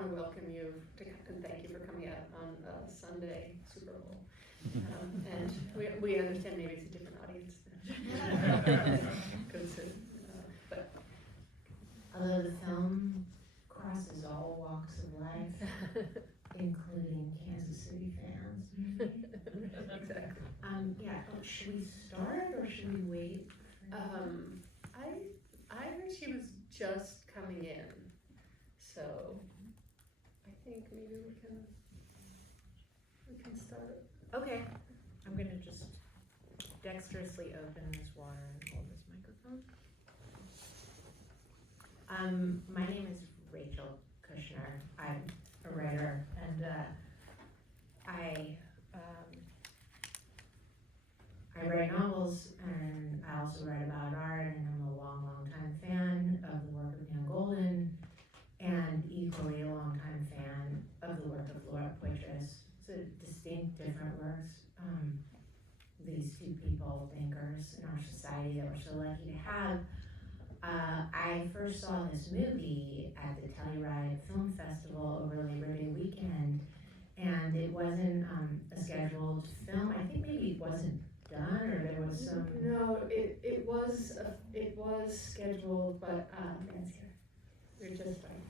want to welcome you and thank you for coming out on Sunday Super Bowl. And we understand maybe it's a different audience. But although the film crosses all walks of life, including Kansas City fans. exactly. Yeah. Should we start or should we wait? I heard she was just coming in, so I think maybe we can start. Okay. I'm gonna just dexterously open this water and hold this microphone. My name is Rachel Kushner. I'm a writer, and I write novels, and I also write about art, and I'm a long time fan of the work of Nan Golden, and equally a long time fan of the work of LAURA POITRAS. It's a distinct, different works. These two people, thinkers in our society that we're so lucky to have. I first saw this movie at the Telluride Film Festival over Labor Day weekend, and it wasn't a scheduled film. I think maybe it wasn't done, or there was some. No, it was scheduled, but Nan's here. You're just right.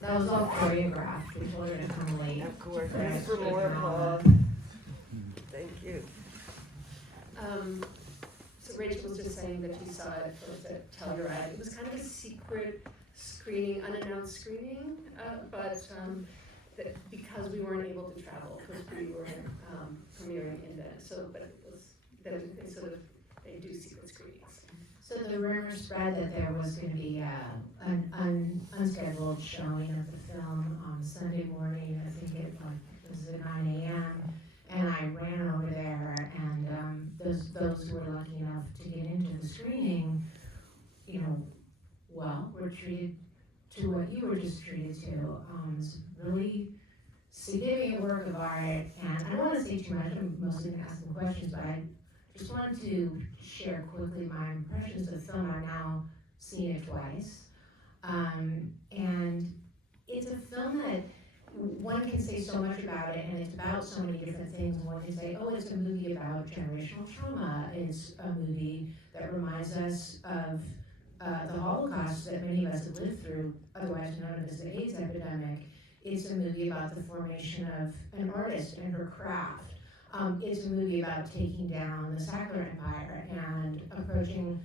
That was all choreographed. We told her to come late. Of course. Thanks for more applause. Thank you. So Rachel was just saying that she saw it first at Telluride. It was kind of a secret screening, unannounced screening, but that because we weren't able to travel, because we were premiering in Venice. So, but it was they do secret screenings. So the rumor spread that there was going to be an unscheduled showing of the film on Sunday morning. I think it was at 9 a.m. And I ran over there, and those who were lucky enough to get into the screening, were treated to what you were just treated to. It's really significant work of art, and I don't want to say too much. I'm mostly going to ask some questions, but I just wanted to share quickly my impressions of the film. I've now seen it twice. And it's a film that one can say so much about it, and it's about so many different things. And one can say, oh, it's a movie about generational trauma. It's a movie that reminds us of the Holocaust that many of us have lived through, otherwise known as the AIDS epidemic. It's a movie about the formation of an artist and her craft. It's a movie about taking down the Sackler Empire and approaching,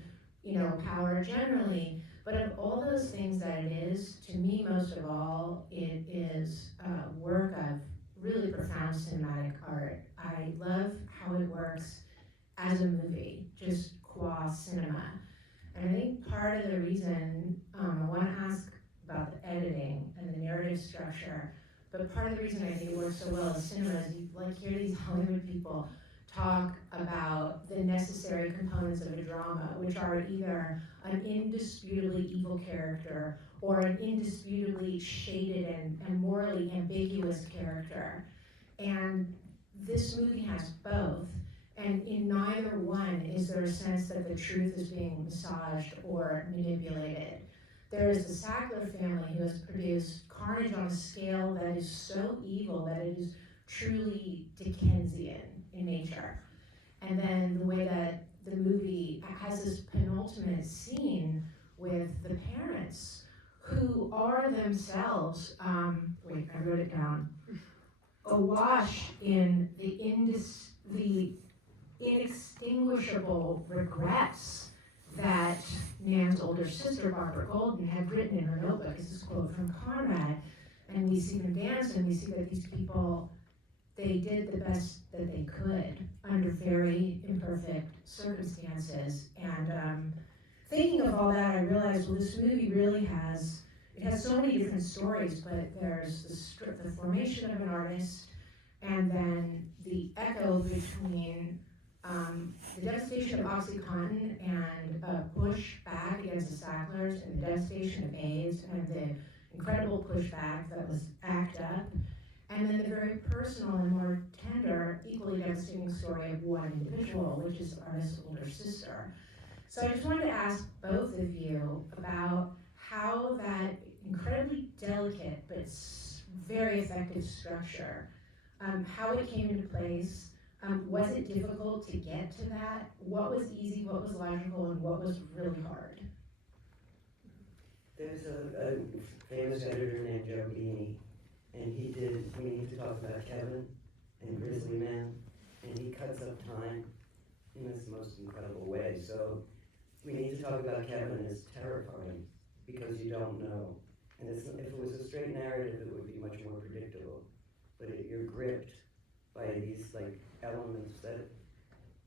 power generally. But of all those things that it is, to me, most of all, it is a work of really profound cinematic art. I love how it works as a movie, just qua cinema. And I think part of the reason, I want to ask about the editing and the narrative structure, but part of the reason I think it works so well as cinema is you hear these Hollywood people talk about the necessary components of a drama, which are either an indisputably evil character or an indisputably shaded and morally ambiguous character. And this movie has both, and in neither one is there a sense that the truth is being massaged or manipulated. There is the Sackler family who has produced carnage on a scale that is so evil that it is truly Dickensian in nature. And then the way that the movie has this penultimate scene with the parents who are themselves, I wrote it down, awash in the inextinguishable regrets that Nan's older sister, Barbara Golden, had written in her notebook. This is a quote from Conrad. And we see them dance, and we see that these people, they did the best that they could under very imperfect circumstances. And thinking of all that, I realized, well, this movie really has so many different stories, but there's the formation of an artist, and then the echo between the devastation of OxyContin and a push back against the Sackler Sacklers and the devastation of AIDS and the incredible pushback that was ACT UP, and then the very personal and more tender, equally devastating story of one individual, which is Artist's older sister. So I just wanted to ask both of you about how that incredibly delicate but very effective structure, how it came into place. Was it difficult to get to that? What was easy, what was logical, and what was really hard? There's a famous editor named Joe Beanie, and he did We Need to Talk About Kevin and Grizzly Man, and he cuts up time in this most incredible way. So We Need to Talk About Kevin is terrifying because you don't know. And if it was a straight narrative, it would be much more predictable. But you're gripped by these like elements that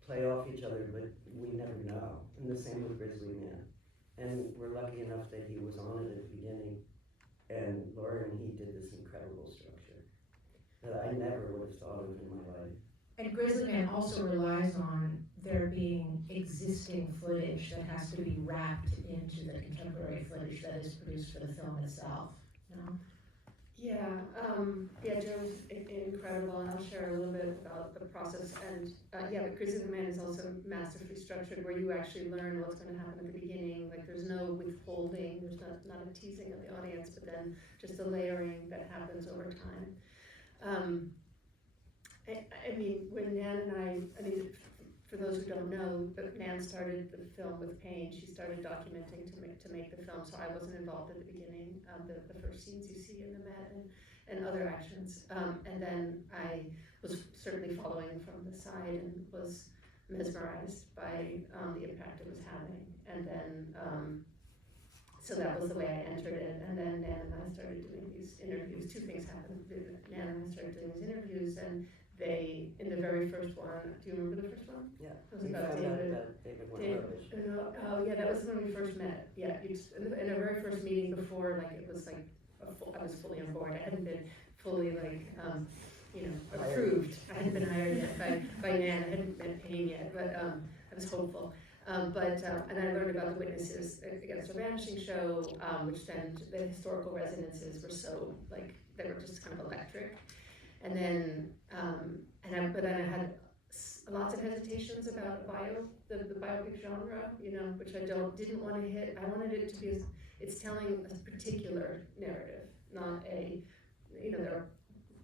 play off each other, but we never know. And the same with Grizzly Man. And we're lucky enough that he was on it at the beginning, and Laura and he did this incredible structure that I never would have thought of in my life. And Grizzly Man also relies on there being existing footage that has to be wrapped into the contemporary footage that is produced for the film itself, you know? Yeah, Joe's incredible, and I'll share a little bit about the process. And but Grizzly Man is also masterfully structured, where you actually learn what's going to happen at the beginning. Like there's no withholding, there's not a teasing of the audience, but then just a layering that happens over time. I mean, when Nan and I mean, for those who don't know, Nan started the film with Pain. She started documenting to make the film, so I wasn't involved at the beginning, the first scenes you see in the Met and other actions. And then I was certainly following from the side and was mesmerized by the impact it was having. And then, so that was the way I entered it. And then Nan and I started doing these interviews. Two things happened. Nan and I started doing these interviews, and they, in the very first one, do you remember the first one? Yeah, It was we about found out David. about David Wojnarowicz. Oh yeah, that was when we first met. Yeah, in our very first meeting before, like it was like I was fully on board. I hadn't been fully like approved. I hadn't been hired yet by Nan. I hadn't met Payne yet, but I was hopeful. And I learned about the witnesses against our vanishing show, which then the historical resonances were so like they were just kind of electric. And then, but then I had lots of hesitations about the biopic genre, which I didn't want to hit. I wanted it to be, it's telling a particular narrative, not there are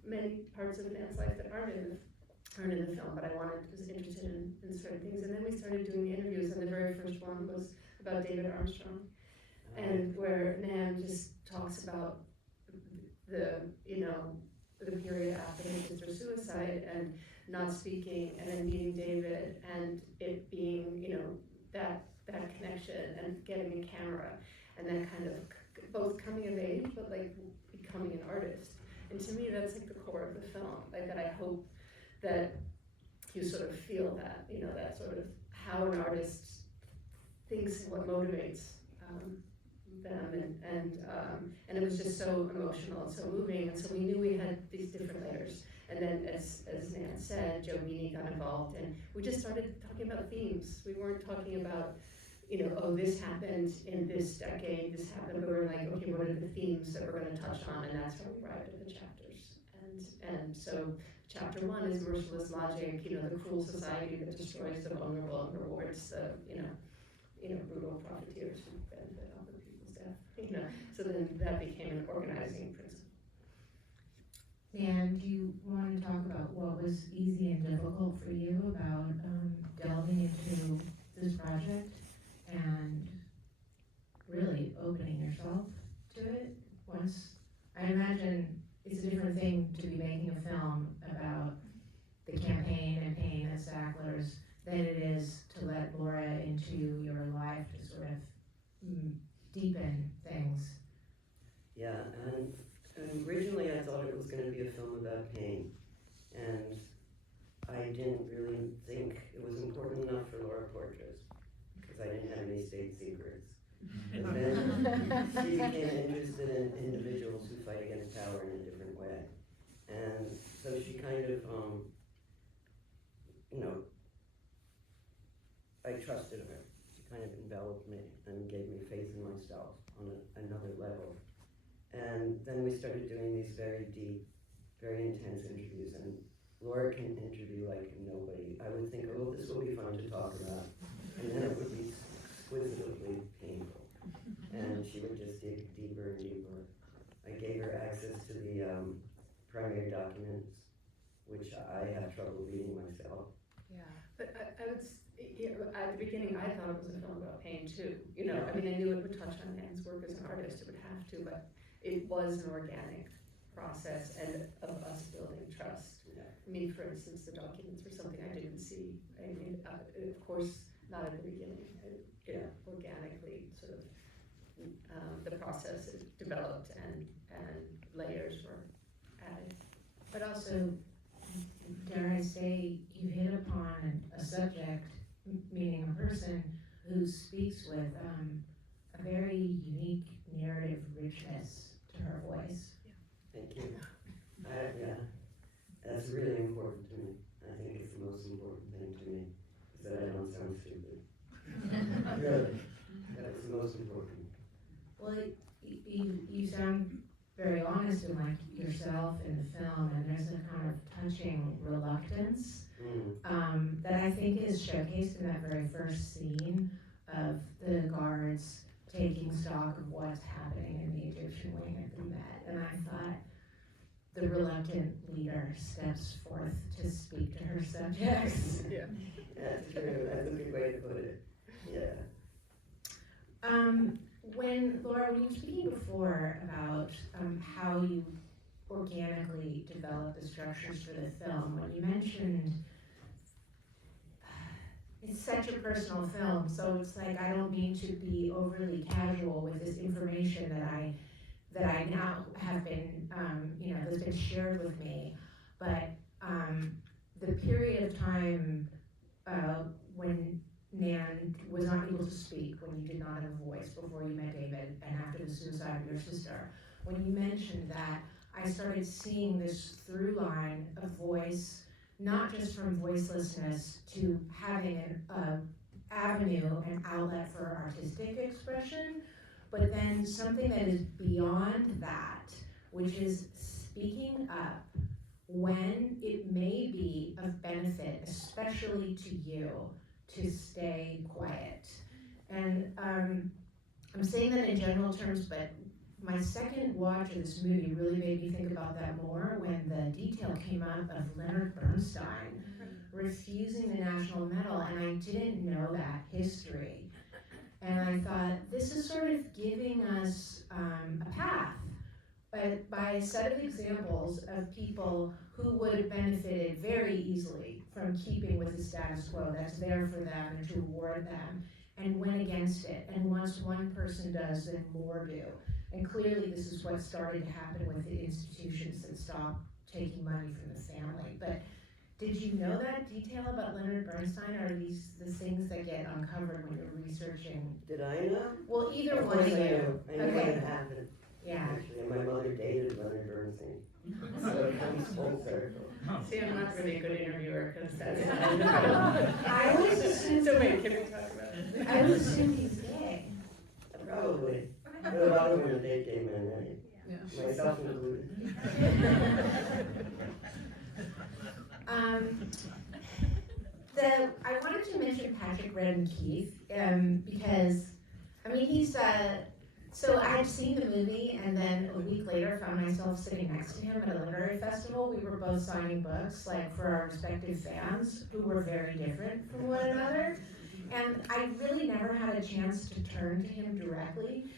many parts of Nan's life that aren't in the film, but I was interested in certain things. And then we started doing the interviews, and the very first one was about David Armstrong, and where Nan just talks about the period after his sister's suicide and not speaking, and then meeting David, and it being, that connection and getting a camera, and then kind of both coming of age, but like becoming an artist. And to me, that's like the core of the film, like that I hope that you sort of feel that, that sort of how an artist thinks and what motivates them, and it was just so emotional and so moving, and so we knew we had these different layers. And then, as Nan said, Joe Beanie got involved, and we just started talking about themes. We weren't talking about, this happened in this decade, this happened, but we were like, okay, what are the themes that we're going to touch on, and that's how we arrived at the chapters. And so, chapter 1 is merciless logic, the cruel society that destroys the vulnerable and rewards the, brutal profiteers who benefit off of people's death. So then that became an organizing principle. Dan, do you want to talk about what was easy and difficult for you about delving into this project and really opening yourself to it? I imagine it's a different thing to be making a film about the campaign and Payne and Sacklers than it is to let Laura into your life to sort of deepen things. Yeah, and originally I thought it was going to be a film about Payne, and I didn't really think it was important enough for Laura Poitras, because I didn't have any state secrets. But then she became interested in individuals who fight against power in a different way. And so she kind of, I trusted her, kind of enveloped me and gave me faith in myself on another level. And then we started doing these very deep, very intense interviews, and Laura can interview like nobody. I would think, oh, this will be fun to talk about, and then it would be exquisitely painful. And she would just dig deeper and deeper. I gave her access to the primary documents, which I have trouble reading myself. Yeah. But I would, at the beginning, I thought it was a film about pain too. You know, I mean, I knew it would touch on Nan's work as an artist, it would have to, but it was an organic process and of us building trust. Yeah. I mean, for instance, the documents were something I didn't see. I mean, of course, not at the beginning. Organically, sort of, the process developed and layers were added. But also, dare I say, you hit upon a subject, meaning a person who speaks with a very unique narrative richness to her voice. Thank you. Yeah, that's really important to me. I think it's the most important thing to me, is that I don't sound stupid. Really, that's the most important. Well, you sound very honest and like yourself in the film, and there's a kind of touching reluctance that I think is showcased in that very first scene of the guards taking stock of what's happening in the Egyptian wing at the Met. And I thought the reluctant leader steps forth to speak to her subjects. Yeah. That's true. That's a good way to put it. Yeah. Laura, when you were speaking before about how you organically developed the structures for the film, when you mentioned it's such a personal film, so it's like I don't mean to be overly casual with this information that I now have been, that's been shared with me, but the period of time when Nan was not able to speak, when you did not have a voice before you met David, and after the suicide of your sister, when you mentioned that, I started seeing this through line of voice, not just from voicelessness to having an avenue and outlet for artistic expression, but then something that is beyond that, which is speaking up when it may be of benefit, especially to you, to stay quiet. And I'm saying that in general terms, but my second watch of this movie really made me think about that more when the detail came up of Leonard Bernstein refusing the National Medal, and I didn't know that history. And I thought, this is sort of giving us a path, but by a set of examples of people who would have benefited very easily from keeping with the status quo that's there for them and to reward them, and went against it. And once one person does, then more do. And clearly this is what started to happen with the institutions that stopped taking money from the family. But did you know that detail about Leonard Bernstein, or are these the things that get uncovered when you're researching? Did I know? Well, either Of one course of I you. knew. I knew Okay. what had happened. Yeah. Actually, and my mother dated Leonard Bernstein. So it comes full circle. See, I'm not really a good interviewer, because that's. I always assumed, So wait, can we talk about it? I always assumed he's gay. Probably. But a lot of women date gay men, right? Yeah. Myself included. I wanted to mention Patrick Redden Keith because, I mean, he's, so I had seen the movie, and then a week later found myself sitting next to him at a literary festival. We were both signing books, like for our respective fans, who were very different from one another. And I really never had a chance to turn to him directly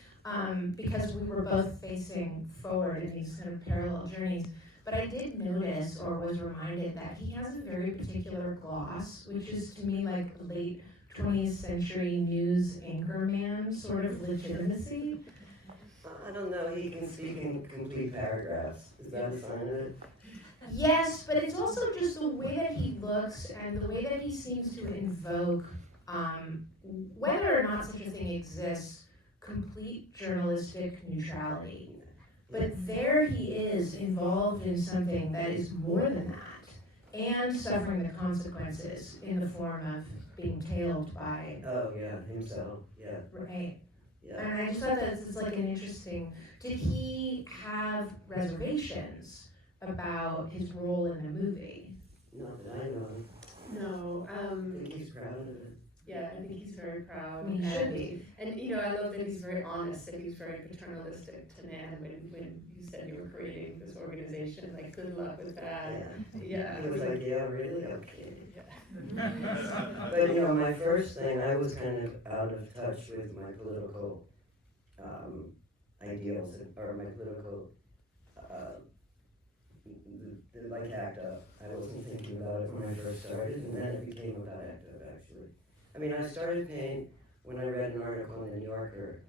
because we were both facing forward in these kind of parallel journeys. But I did notice, or was reminded, that he has a very particular gloss, which is to me like late 20th century news anchorman sort of legitimacy. I don't know, he can speak in complete paragraphs. Is that a sign of it? Yes, but it's also just the way that he looks and the way that he seems to invoke, whether or not such a thing exists, complete journalistic neutrality. But there he is involved in something that is more than that. and suffering the consequences in the form of being tailed by, Oh, yeah, himself, yeah, right? yeah. And I just thought that it's like an interesting, did he have reservations about his role in the movie? Not that I know of. No, I think he's proud of it. yeah, I think he's very proud. I mean, he should be. And, you know, I love that he's very honest, that he's very paternalistic to Nan when you said you were creating this organization, like, good luck with that. Yeah. He was like, yeah, really? Okay. Yeah. But, you know, my first thing, I was kind of out of touch with my political ideals, or my political, like ACT UP. I wasn't thinking about it when I first started, and then it became about ACT UP, actually. I mean, I started paying when I read an article in the New Yorker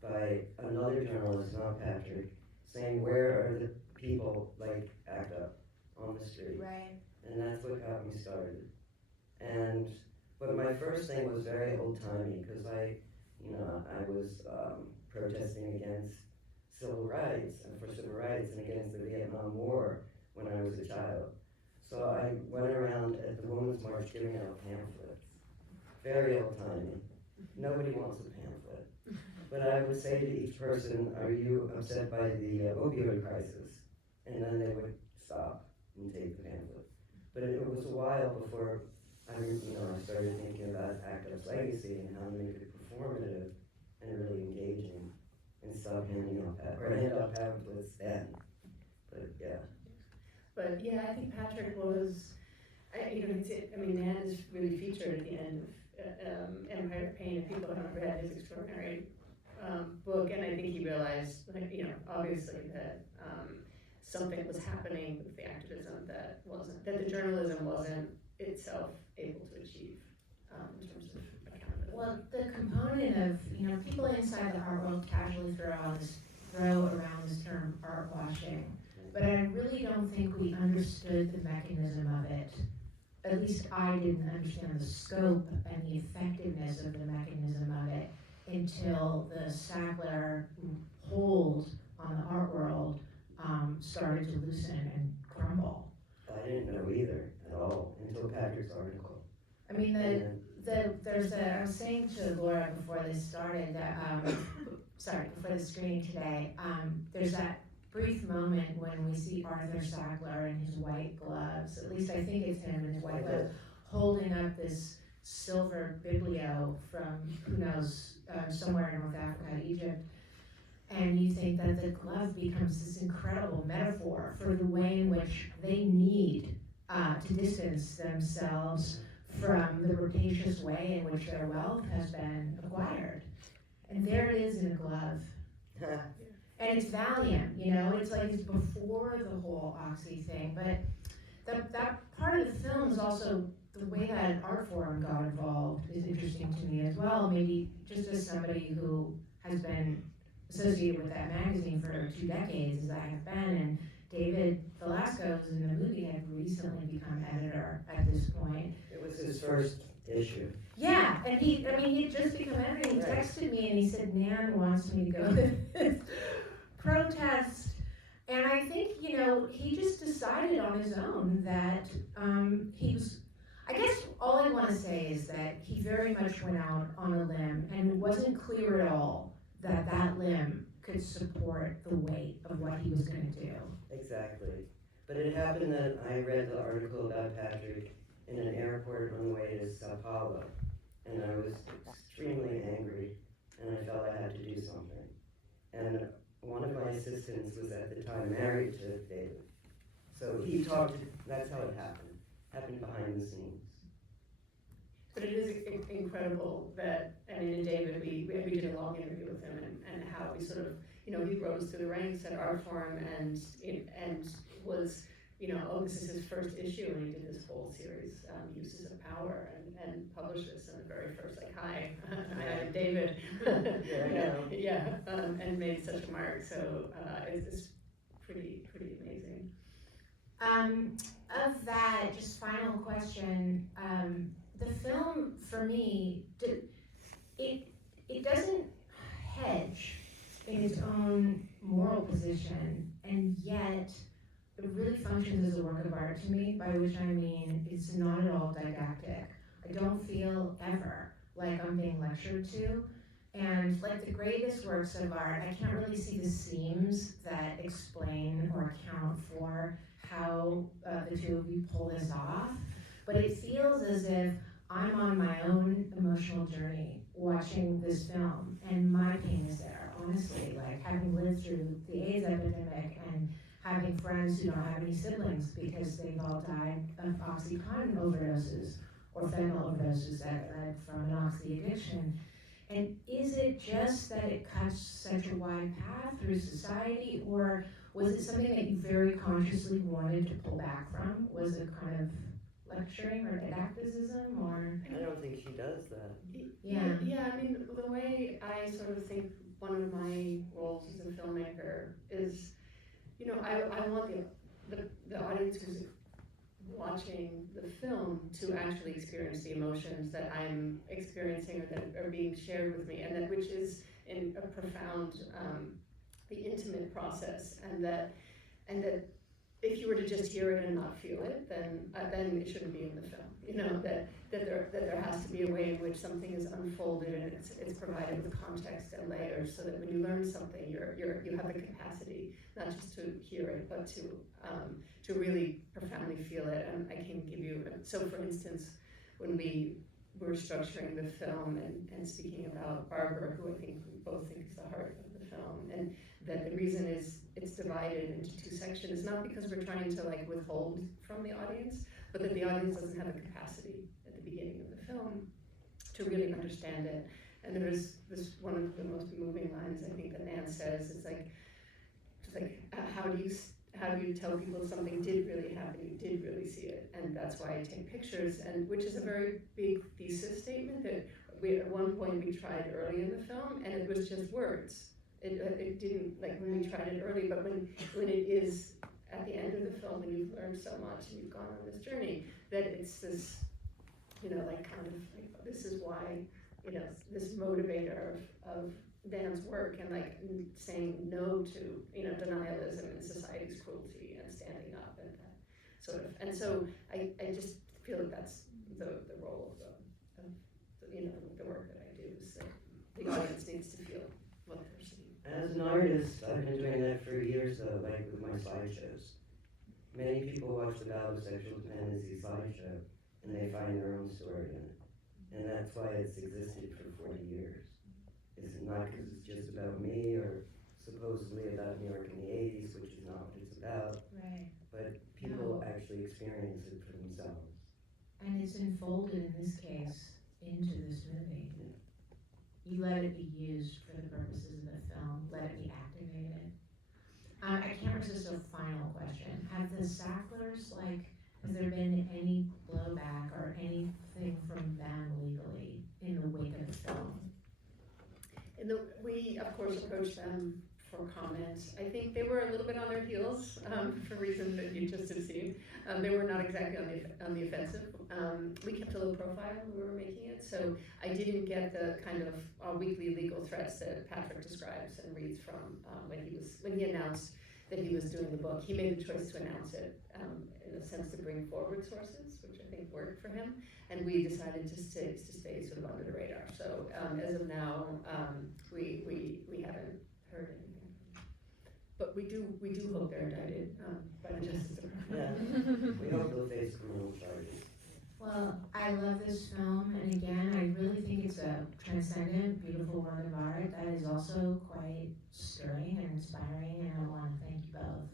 by another journalist, not Patrick, saying, where are the people like ACT UP on the street? Right. And that's what got me started. But my first thing was very old-timey, because I was protesting against civil rights, and for civil rights, and against the Vietnam War when I was a child. So I went around at the Women's March giving out pamphlets. Very old-timey. Nobody wants a pamphlet. But I would say to each person, are you upset by the opioid crisis? And then they would stop and take the pamphlet. But it was a while before I started thinking about ACT UP's legacy and how to make it performative and really engaging, and stop handing out pamphlets then. But yeah. But yeah, I think Patrick was, Nan is really featured at the end of Empire of Pain, if people haven't read his extraordinary book, and I think he realized, obviously that something was happening with the activism that the journalism wasn't itself able to achieve in terms of accountability. Well, the component of, people inside the art world casually throw around this term art washing, but I really don't think we understood the mechanism of it. At least I didn't understand the scope and the effectiveness of the mechanism of it until the Sackler hold on the art world started to loosen and crumble. I didn't know either at all until Patrick's article. I mean, I was saying to Laura before this started that, before the screening today, there's that brief moment when we see Arthur Sackler in his white gloves, at least I think it's him in his white gloves, holding up this silver biblio from, who knows, somewhere in North Africa, Egypt. And you think that the glove becomes this incredible metaphor for the way in which they need to distance themselves from the rapacious way in which their wealth has been acquired. And there it is in a glove. And it's valiant, it's like it's before the whole Oxy thing. But that part of the film is also the way that art forum got involved is interesting to me as well. Maybe just as somebody who has been associated with that magazine for 2 decades, as I have been, and David Velasco, who's in the movie, had recently become editor at this point. It was his first issue. Yeah, and he'd just become editor, and he texted me and he said, Nan wants me to go to this protest. And I think, he just decided on his own that he was, I guess all I want to say is that he very much went out on a limb, and it wasn't clear at all that that limb could support the weight of what he was going to do. Exactly. But it happened that I read the article about Patrick in an airport on the way to Sao Paulo, and I was extremely angry, and I felt I had to do something. And one of my assistants was at the time married to David. So he talked, that's how it happened behind the scenes. But it is incredible that, and David, we did a long interview with him, and how we sort of, he rose through the ranks at Art Forum and was, this is his first issue, and he did this whole series, Uses of Power, and published this in the very first, hi, I'm David. And made such a mark, so it's pretty amazing. Of that, just final question, the film, for me, it doesn't hedge in its own moral position, and yet it really functions as a work of art to me, by which I mean it's not at all didactic. I don't feel ever like I'm being lectured to. And like the greatest works of art, I can't really see the seams that explain or account for how the two of you pull this off. But it feels as if I'm on my own emotional journey watching this film, and my pain is there, honestly. Like having lived through the AIDS epidemic and having friends who don't have any siblings because they've all died of OxyContin overdoses or fentanyl overdoses that led from an oxy addiction. And is it just that it cuts such a wide path through society, or was it something that you very consciously wanted to pull back from? Was it kind of lecturing or didacticism, or? I don't think she does that. Yeah. Yeah, I mean, the way I sort of think one of my roles as a filmmaker is, you know, I want the audience who's watching the film to actually experience the emotions that I'm experiencing or that are being shared with me, and that which is in a profound, the intimate process, and that if you were to just hear it and not feel it, then it shouldn't be in the film. You know, that there has to be a way in which something is unfolded and it's provided with context and layers, so that when you learn something, you have the capacity not just to hear it, but to really profoundly feel it. And I can give you, so for instance, when we were structuring the film and speaking about Barbara, who I think we both think is the heart of the film, and that the reason is it's divided into two sections, not because we're trying to like withhold from the audience, but that the audience doesn't have the capacity at the beginning of the film to really understand it. And there's this one of the most moving lines I think that Nan says. It's like how do you tell people something did really happen, you did really see it, and that's why I take pictures, and which is a very big thesis statement that at one point we tried early in the film, and it was just words. It didn't, like when we tried it early, but when it is at the end of the film, when you've learned so much and you've gone on this journey, that it's this, you know, like kind of like, this is why, you know, this motivator of Dan's work, and like saying no to, you know, denialism and society's cruelty and standing up and sort of, and so I just feel like that's the role of you know, the work that I do, is that the audience needs to feel what they're seeing. As an artist, I've been doing that for years though, like with my slideshows. Many people watch the Battle of Sexual Dependency slideshow and they find their own story in it. And that's why it's existed for 40 years. It's not because it's just about me or supposedly about New York in the 80s, which is not what it's about. Right. But people actually experience it for themselves. And it's unfolded in this case into this movie. Yeah. You let it be used for the purposes of the film, let it be activated. I can't resist a final question. Have the Sacklers, like, has there been any blowback or anything from them legally in the wake of the film? We of course approached them for comments. I think they were a little bit on their heels for reasons that you just have seen. They were not exactly on the offensive. We kept a low profile when we were making it, so I didn't get the kind of weekly legal threats that Patrick describes and reads from when he announced that he was doing the book. He made the choice to announce it in a sense to bring forward sources, which I think worked for him, and we decided to stay sort of under the radar. So as of now, we haven't heard anything. But we do hope they're indicted by the Justice Department. Yeah, we hope they'll face criminal charges. Well, I love this film, and again, I really think it's a transcendent, beautiful work of art that is also quite stirring and inspiring, and I want to thank you both